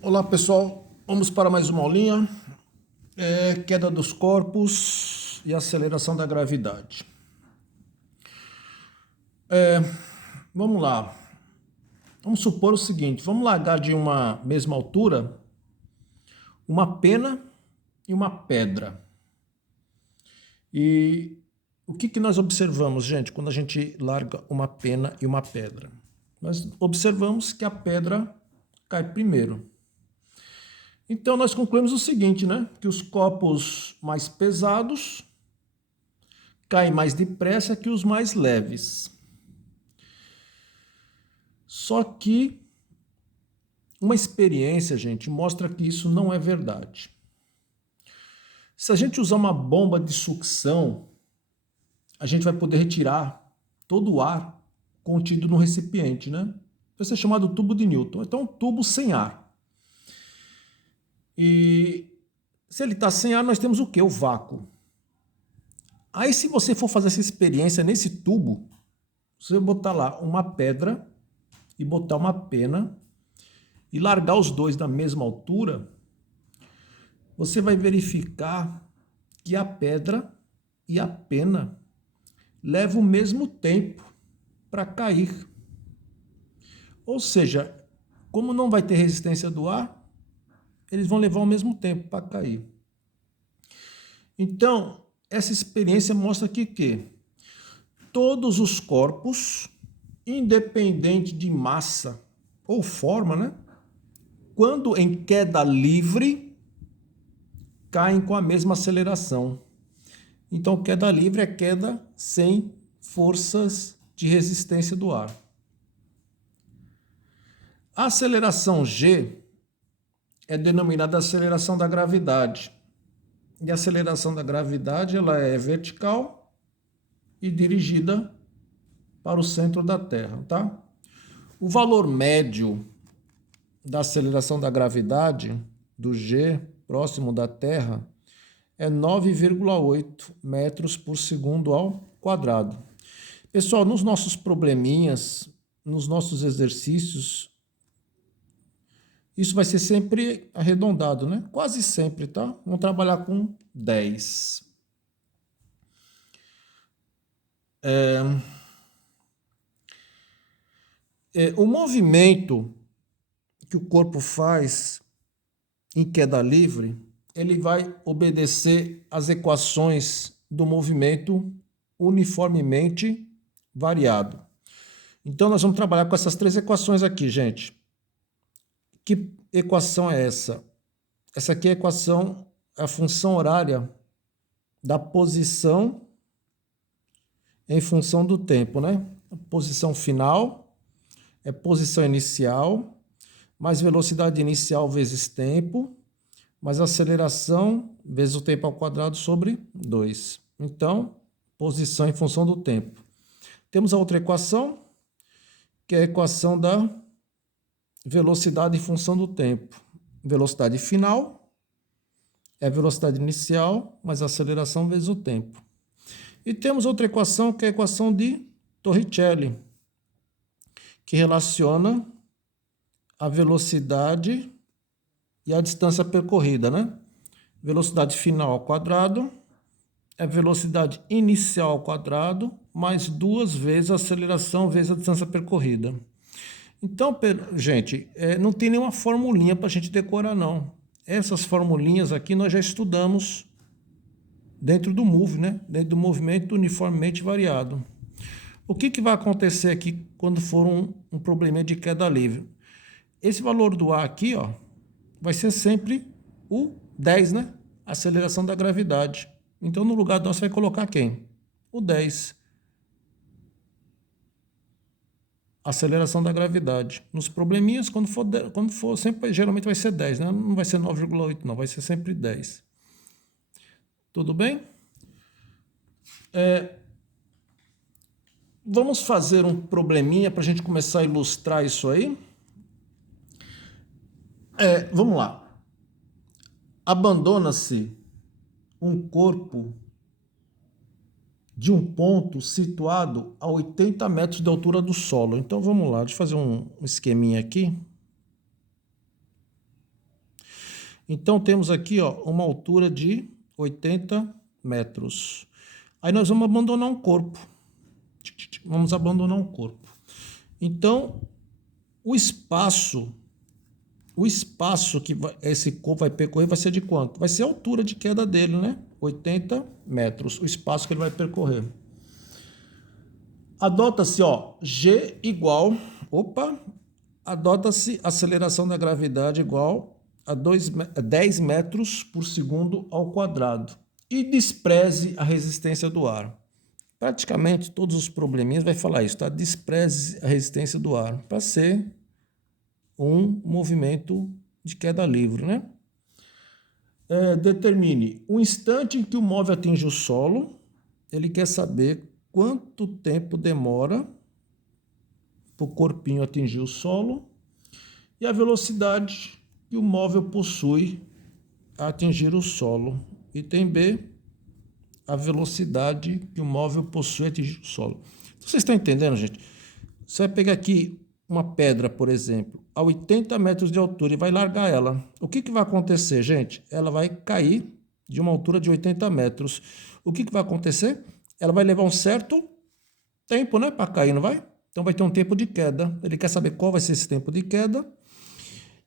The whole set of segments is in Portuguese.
Olá pessoal, vamos para mais uma aulinha. Queda dos corpos e aceleração da gravidade. Vamos lá. Vamos supor o seguinte: vamos largar de uma mesma altura uma pena e uma pedra. E o que nós observamos, gente, quando a gente larga uma pena e uma pedra? Nós observamos que a pedra cai primeiro. Então nós concluímos o seguinte, né? Que os corpos mais pesados caem mais depressa que os mais leves. Só que uma experiência, gente, mostra que isso não é verdade. Se a gente usar uma bomba de sucção, a gente vai poder retirar todo o ar contido no recipiente, né? Vai ser chamado tubo de Newton. Então, um tubo sem ar. E se ele está sem ar, nós temos o quê? O vácuo. Aí, se você for fazer essa experiência nesse tubo, você vai botar lá uma pedra e botar uma pena e largar os dois da mesma altura, você vai verificar que a pedra e a pena levam o mesmo tempo para cair. Ou seja, como não vai ter resistência do ar, eles vão levar o mesmo tempo para cair. Então, essa experiência mostra que todos os corpos, independente de massa ou forma, né, quando em queda livre, caem com a mesma aceleração. Então, queda livre é queda sem forças de resistência do ar. A aceleração G é denominada aceleração da gravidade. E a aceleração da gravidade ela é vertical e dirigida para o centro da Terra, tá? O valor médio da aceleração da gravidade, do G próximo da Terra, é 9,8 metros por segundo ao quadrado. Pessoal, nos nossos probleminhas, nos nossos exercícios, isso vai ser sempre arredondado, né? Quase sempre, tá? Vamos trabalhar com 10. O movimento que o corpo faz em queda livre, ele vai obedecer às equações do movimento uniformemente variado. Então, nós vamos trabalhar com essas três equações aqui, gente. Que equação é essa? Essa aqui é a equação, a função horária da posição em função do tempo, né? A posição final é posição inicial, mais velocidade inicial vezes tempo, mais aceleração vezes o tempo ao quadrado sobre 2. Então, posição em função do tempo. Temos a outra equação, que é a equação da velocidade em função do tempo. Velocidade final é a velocidade inicial mais aceleração vezes o tempo. E temos outra equação, que é a equação de Torricelli, que relaciona a velocidade e a distância percorrida, né? Velocidade final ao quadrado é velocidade inicial ao quadrado mais 2 vezes a aceleração vezes a distância percorrida. Então, gente, não tem nenhuma formulinha para a gente decorar, não. Essas formulinhas aqui nós já estudamos dentro do MOVE, né? Dentro do movimento uniformemente variado. O que vai acontecer aqui quando for um probleminha de queda livre? Esse valor do A aqui, ó, vai ser sempre o 10, né? Aceleração da gravidade. Então, no lugar do A, você vai colocar quem? O 10. Aceleração da gravidade. Nos probleminhas, quando for sempre, geralmente vai ser 10, né? Não vai ser 9,8, não. Vai ser sempre 10. Tudo bem? Vamos fazer um probleminha para a gente começar a ilustrar isso aí. Vamos lá. Abandona-se um corpo de um ponto situado a 80 metros de altura do solo. Então vamos lá, deixa eu fazer um esqueminha aqui. Então, temos aqui, ó, uma altura de 80 metros. Aí nós vamos abandonar um corpo. Vamos abandonar um corpo. Então, o espaço que esse corpo vai percorrer vai ser de quanto? Vai ser a altura de queda dele, né? 80 metros, o espaço que ele vai percorrer. Adota-se, ó, G igual, adota-se aceleração da gravidade igual a 10 metros por segundo ao quadrado. E despreze a resistência do ar. Praticamente todos os probleminhas vai falar isso, tá? Despreze a resistência do ar, para ser um movimento de queda livre, né? Determine o instante em que o móvel atinge o solo. Ele quer saber quanto tempo demora para o corpinho atingir o solo e a velocidade que o móvel possui a atingir o solo. Item B, a velocidade que o móvel possui a atingir o solo. Vocês estão entendendo, gente? Você vai pegar aqui uma pedra, por exemplo, a 80 metros de altura e vai largar ela. O que vai acontecer, gente? Ela vai cair de uma altura de 80 metros. O que vai acontecer? Ela vai levar um certo tempo, né, para cair, não vai? Então vai ter um tempo de queda. Ele quer saber qual vai ser esse tempo de queda.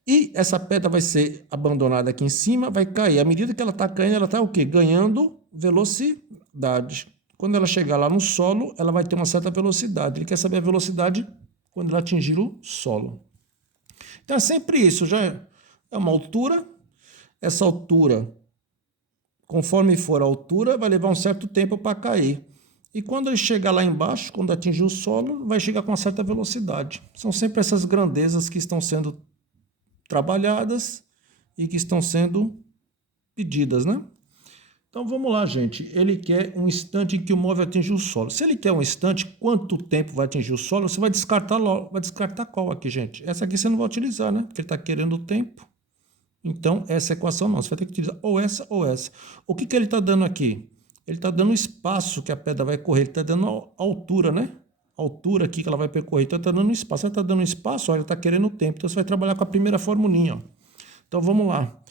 E essa pedra vai ser abandonada aqui em cima, vai cair. À medida que ela está caindo, ela está o quê? Ganhando velocidade. Quando ela chegar lá no solo, ela vai ter uma certa velocidade. Ele quer saber a velocidade quando ela atingir o solo. Então é sempre isso, já é uma altura. Essa altura, conforme for a altura, vai levar um certo tempo para cair. E quando ele chegar lá embaixo, quando atingir o solo, vai chegar com uma certa velocidade. São sempre essas grandezas que estão sendo trabalhadas e que estão sendo pedidas, né? Então vamos lá, gente. Ele quer um instante em que o móvel atinge o solo. Se ele quer um instante, quanto tempo vai atingir o solo? Você vai descartar qual aqui, gente? Essa aqui você não vai utilizar, né? Porque ele está querendo o tempo. Então, essa equação não. Você vai ter que utilizar ou essa ou essa. O que ele está dando aqui? Ele está dando o espaço que a pedra vai correr. Ele está dando a altura, né? A altura aqui que ela vai percorrer. Então, ele está dando espaço. Ela está dando espaço, olha, ele está querendo o tempo. Então, você vai trabalhar com a primeira formulinha, ó. Então, vamos lá.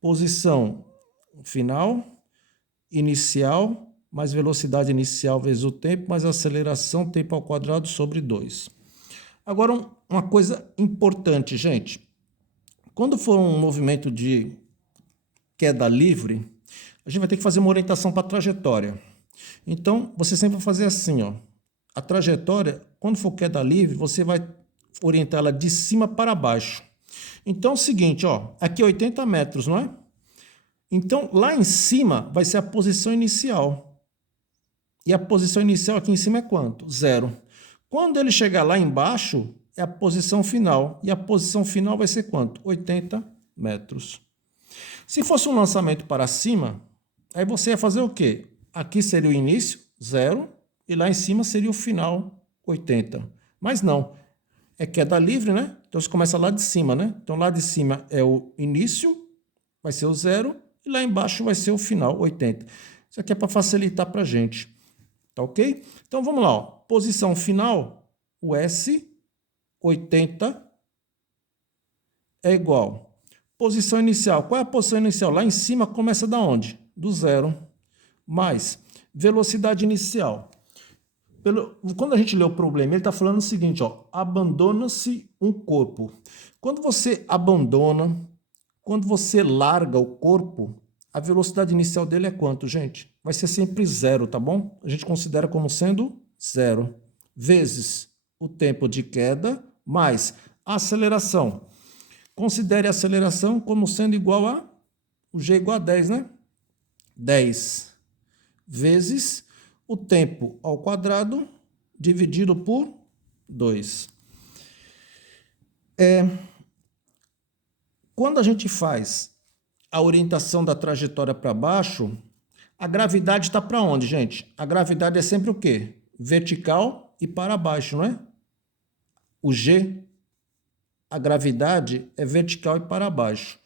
Posição final, inicial, mais velocidade inicial vezes o tempo, mais aceleração, tempo ao quadrado sobre 2. Agora, uma coisa importante, gente. Quando for um movimento de queda livre, a gente vai ter que fazer uma orientação para a trajetória. Então, você sempre vai fazer assim, ó. A trajetória, quando for queda livre, você vai orientar ela de cima para baixo. Então, é o seguinte, ó. Aqui é 80 metros, não é? Então, lá em cima vai ser a posição inicial. E a posição inicial aqui em cima é quanto? 0. Quando ele chegar lá embaixo, é a posição final. E a posição final vai ser quanto? 80 metros. Se fosse um lançamento para cima, aí você ia fazer o quê? Aqui seria o início, 0, e lá em cima seria o final, 80. Mas não, é queda livre, né? Então você começa lá de cima, né? Então lá de cima é o início, vai ser o 0, e lá embaixo vai ser o final, 80. Isso aqui é para facilitar para a gente, tá ok? Então vamos lá, ó. Posição final, o S, 80 é igual. Posição inicial. Qual é a posição inicial? Lá em cima começa da onde? Do 0. Mais velocidade inicial. Quando a gente lê o problema, ele está falando o seguinte, ó, abandona-se um corpo. Quando você abandona, quando você larga o corpo, a velocidade inicial dele é quanto, gente? Vai ser sempre 0, tá bom? A gente considera como sendo 0. Vezes o tempo de queda, mais a aceleração. Considere a aceleração como sendo igual a... O G igual a 10, né? 10 vezes o tempo ao quadrado dividido por 2. Quando a gente faz a orientação da trajetória para baixo, a gravidade está para onde, gente? A gravidade é sempre o quê? Vertical e para baixo, não é? O G, a gravidade é vertical e para baixo.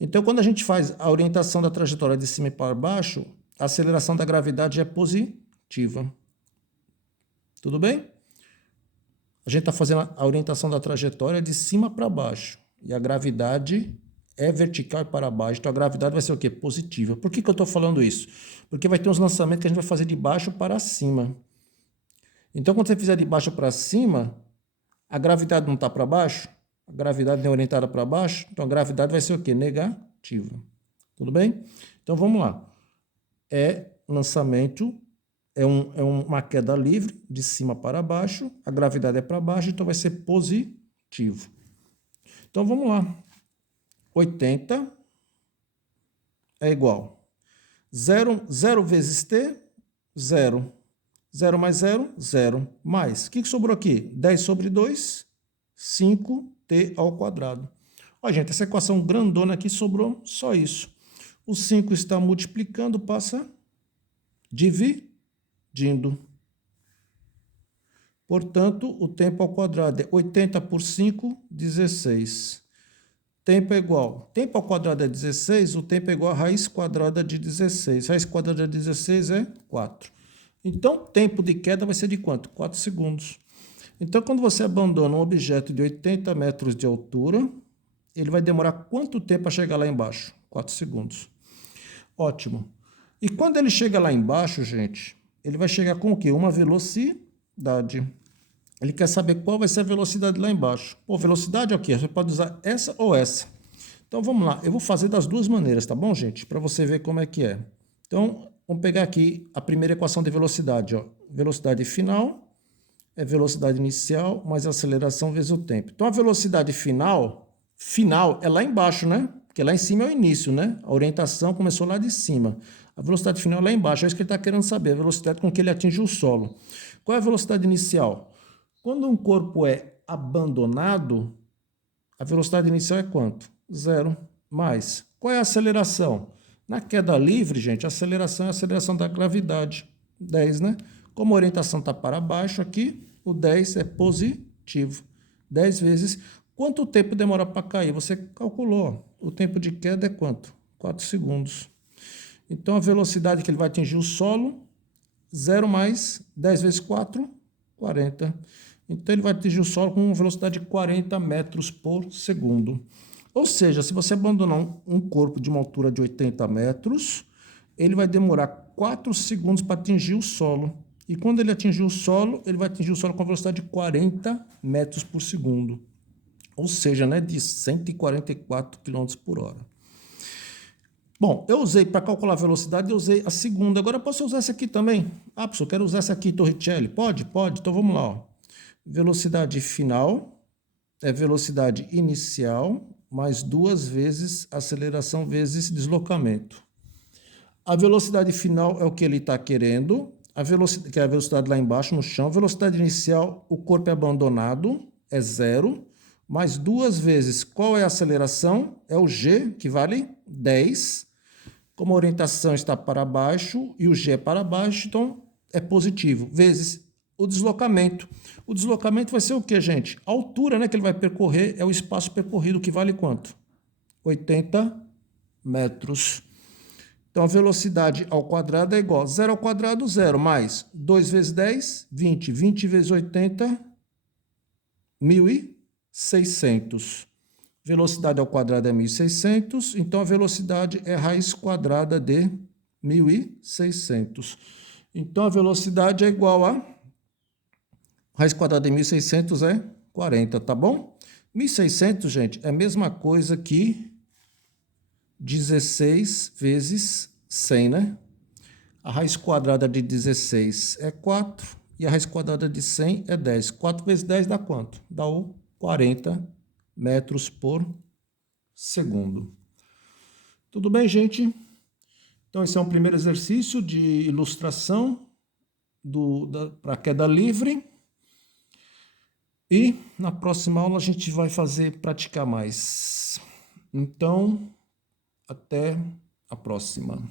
Então, quando a gente faz a orientação da trajetória de cima e para baixo, a aceleração da gravidade é positiva. Tudo bem? A gente está fazendo a orientação da trajetória de cima para baixo. E a gravidade é vertical e para baixo, então a gravidade vai ser o quê? Positiva. Por que eu estou falando isso? Porque vai ter uns lançamentos que a gente vai fazer de baixo para cima. Então, quando você fizer de baixo para cima, a gravidade não está para baixo, a gravidade não é orientada para baixo, então a gravidade vai ser o quê? Negativa. Tudo bem? Então, vamos lá. Lançamento, uma queda livre, de cima para baixo, a gravidade é para baixo, então vai ser positivo. Então, vamos lá. 80 é igual 0 vezes t, 0. 0 mais 0, 0. Mais. O que sobrou aqui? 10 sobre 2, 5t ao quadrado. Ó, gente, essa equação grandona aqui sobrou só isso. O 5 está multiplicando, passa dividindo. Portanto, o tempo ao quadrado é 80 por 5, 16. Tempo é igual. Tempo ao quadrado é 16, o tempo é igual a raiz quadrada de 16. Raiz quadrada de 16 é 4. Então, tempo de queda vai ser de quanto? 4 segundos. Então, quando você abandona um objeto de 80 metros de altura, ele vai demorar quanto tempo para chegar lá embaixo? 4 segundos. Ótimo. E quando ele chega lá embaixo, gente, ele vai chegar com o quê? Uma velocidade. Ele quer saber qual vai ser a velocidade lá embaixo. Pô, velocidade é o quê? Você pode usar essa ou essa. Então, vamos lá. Eu vou fazer das duas maneiras, tá bom, gente? Para você ver como é que é. Então, vamos pegar aqui a primeira equação de velocidade. Ó. Velocidade final é velocidade inicial mais aceleração vezes o tempo. Então, a velocidade final é lá embaixo, né? Porque lá em cima é o início, né? A orientação começou lá de cima. A velocidade final é lá embaixo. É isso que ele está querendo saber, a velocidade com que ele atinge o solo. Qual é a velocidade inicial? Quando um corpo é abandonado, a velocidade inicial é quanto? 0. Mais. Qual é a aceleração? Na queda livre, gente, a aceleração é a aceleração da gravidade. 10, né? Como a orientação está para baixo aqui, o 10 é positivo. 10 vezes. Quanto tempo demora para cair? Você calculou. O tempo de queda é quanto? 4 segundos. Então, a velocidade que ele vai atingir o solo, 0 mais 10 vezes 4, 40. Então, ele vai atingir o solo com uma velocidade de 40 metros por segundo. Ou seja, se você abandonar um corpo de uma altura de 80 metros, ele vai demorar 4 segundos para atingir o solo. E quando ele atingir o solo, ele vai atingir o solo com a velocidade de 40 metros por segundo. Ou seja, né, de 144 km por hora. Bom, eu usei para calcular a velocidade, eu usei a segunda. Agora eu posso usar essa aqui também. Ah, professor, eu quero usar essa aqui, Torricelli. Pode? Pode. Então vamos lá. Ó. Velocidade final é velocidade inicial mais 2 vezes aceleração vezes deslocamento. A velocidade final é o que ele está querendo, que é a velocidade lá embaixo no chão. Velocidade inicial, o corpo é abandonado, é 0, mais 2 vezes qual é a aceleração? É o g, que vale 10. Como a orientação está para baixo e o g é para baixo, então é positivo, vezes o deslocamento. O deslocamento vai ser o quê, gente? A altura, né, que ele vai percorrer é o espaço percorrido, que vale quanto? 80 metros. Então, a velocidade ao quadrado é igual a 0 ao quadrado, 0, mais 2 vezes 10, 20. 20 vezes 80, 1.600. Velocidade ao quadrado é 1.600, então a velocidade é raiz quadrada de 1.600. Então, a velocidade é igual a raiz quadrada de 1.600 é 40, tá bom? 1.600, gente, é a mesma coisa que 16 vezes 100, né? A raiz quadrada de 16 é 4 e a raiz quadrada de 100 é 10. 4 vezes 10 dá quanto? Dá o 40 metros por segundo. Tudo bem, gente? Então, esse é um primeiro exercício de ilustração para queda livre. E na próxima aula a gente vai praticar mais. Então, até a próxima.